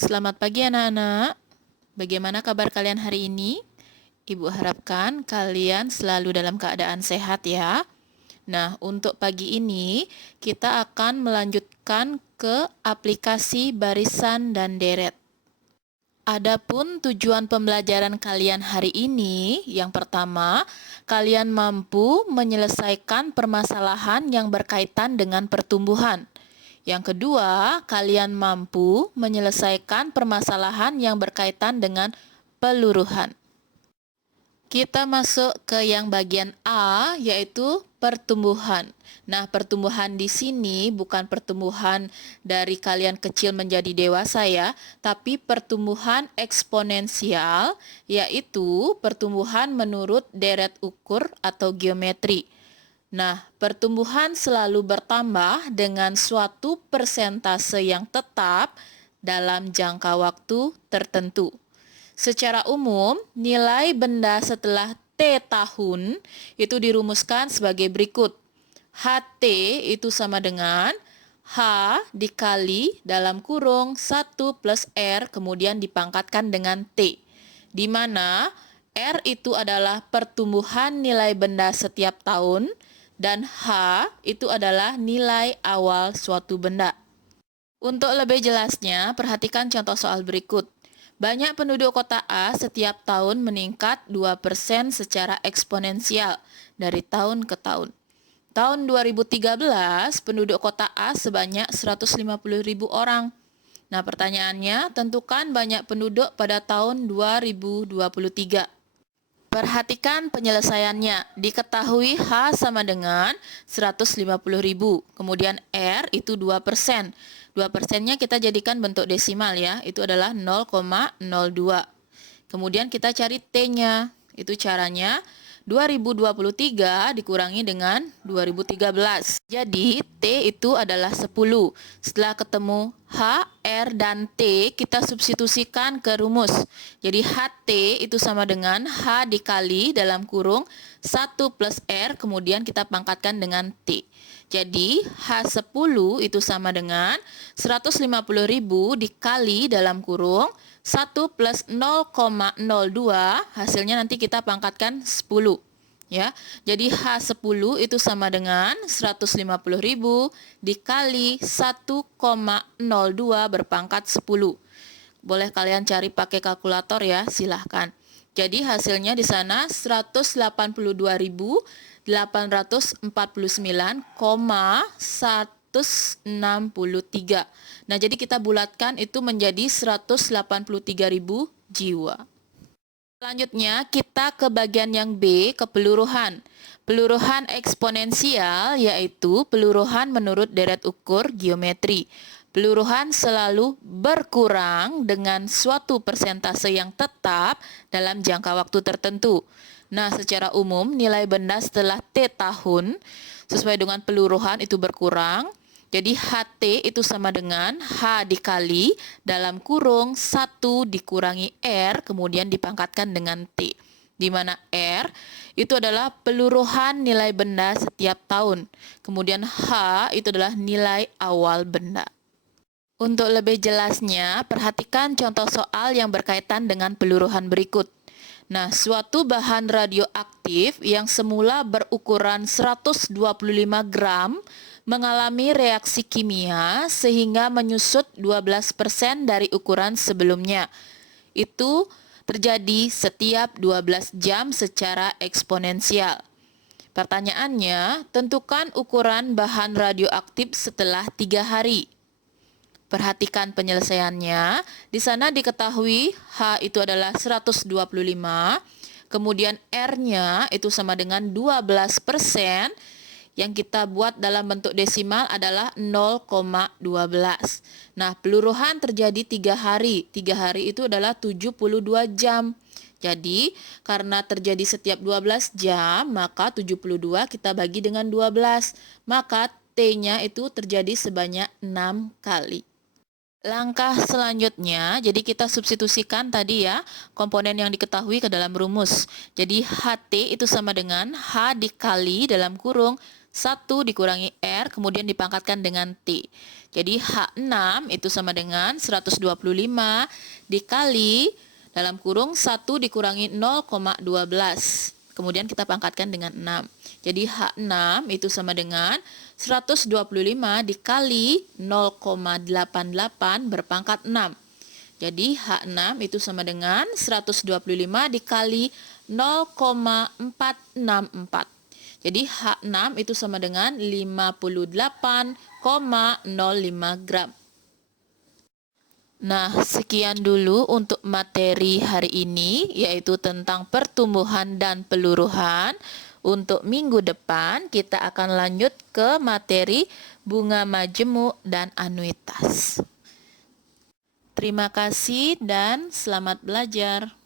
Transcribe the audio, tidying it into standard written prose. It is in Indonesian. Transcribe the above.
Selamat pagi anak-anak. Bagaimana kabar kalian hari ini? Ibu harapkan kalian selalu dalam keadaan sehat ya. Nah, untuk pagi ini kita akan melanjutkan ke aplikasi barisan dan deret. Adapun tujuan pembelajaran kalian hari ini, yang pertama, kalian mampu menyelesaikan permasalahan yang berkaitan dengan pertumbuhan. Yang kedua, kalian mampu menyelesaikan permasalahan yang berkaitan dengan peluruhan. Kita masuk ke yang bagian A, yaitu pertumbuhan. Nah, pertumbuhan di sini bukan pertumbuhan dari kalian kecil menjadi dewasa ya, tapi pertumbuhan eksponensial, yaitu pertumbuhan menurut deret ukur atau geometri. Nah, pertumbuhan selalu bertambah dengan suatu persentase yang tetap dalam jangka waktu tertentu. Secara umum, nilai benda setelah T tahun itu dirumuskan sebagai berikut. HT itu sama dengan H dikali dalam kurung 1 plus R kemudian dipangkatkan dengan T. Di mana R itu adalah pertumbuhan nilai benda setiap tahun dan H itu adalah nilai awal suatu benda. Untuk lebih jelasnya, perhatikan contoh soal berikut. Banyak penduduk kota A setiap tahun meningkat 2% secara eksponensial dari tahun ke tahun. Tahun 2013, penduduk kota A sebanyak 150.000 orang. Nah, pertanyaannya, tentukan banyak penduduk pada tahun 2023. Perhatikan penyelesaiannya. Diketahui H sama dengan 150.000. Kemudian R itu 2%. 2%-nya kita jadikan bentuk desimal ya. Itu adalah 0,02. Kemudian kita cari T-nya. Itu caranya 2023 dikurangi dengan 2013. Jadi T itu adalah 10. Setelah ketemu H, R, dan T, kita substitusikan ke rumus. Jadi HT itu sama dengan H dikali dalam kurung 1 plus R, kemudian kita pangkatkan dengan T. Jadi H10 itu sama dengan 150.000 dikali dalam kurung 1 plus 0,02, hasilnya nanti kita pangkatkan 10. Ya, jadi H10 itu sama dengan 150.000 dikali 1,02 berpangkat 10. Boleh kalian cari pakai kalkulator ya, silahkan. Jadi hasilnya di sana 182.849,163. Nah, jadi kita bulatkan itu menjadi 183.000 jiwa. Selanjutnya kita ke bagian yang B, ke peluruhan. Peluruhan eksponensial yaitu peluruhan menurut deret ukur geometri. Peluruhan selalu berkurang dengan suatu persentase yang tetap dalam jangka waktu tertentu. Nah, secara umum nilai benda setelah T tahun sesuai dengan peluruhan itu berkurang. Jadi HT itu sama dengan H dikali dalam kurung 1 dikurangi R kemudian dipangkatkan dengan T. Di mana R itu adalah peluruhan nilai benda setiap tahun. Kemudian H itu adalah nilai awal benda. Untuk lebih jelasnya, perhatikan contoh soal yang berkaitan dengan peluruhan berikut. Nah, suatu bahan radioaktif yang semula berukuran 125 gram mengalami reaksi kimia sehingga menyusut 12% dari ukuran sebelumnya. Itu terjadi setiap 12 jam secara eksponensial. Pertanyaannya, tentukan ukuran bahan radioaktif setelah 3 hari. Perhatikan penyelesaiannya. Di sana diketahui H itu adalah 125, kemudian R-nya itu sama dengan 12%. Yang kita buat dalam bentuk desimal adalah 0,12. Nah, peluruhan terjadi 3 hari. 3 hari itu adalah 72 jam. Jadi, karena terjadi setiap 12 jam, maka 72 kita bagi dengan 12. Maka T-nya itu terjadi sebanyak 6 kali. Langkah selanjutnya, jadi kita substitusikan tadi ya, komponen yang diketahui ke dalam rumus. Jadi HT itu sama dengan H dikali dalam kurung 1 dikurangi R, kemudian dipangkatkan dengan T. Jadi H6 itu sama dengan 125 dikali dalam kurung 1 dikurangi 0,12. Kemudian kita pangkatkan dengan 6. Jadi H6 itu sama dengan 125 dikali 0,88 berpangkat 6. Jadi H6 itu sama dengan 125 dikali 0,464. Jadi H6 itu sama dengan 58,05 gram. Nah, sekian dulu untuk materi hari ini, yaitu tentang pertumbuhan dan peluruhan. Untuk minggu depan, kita akan lanjut ke materi bunga majemuk dan anuitas. Terima kasih dan selamat belajar.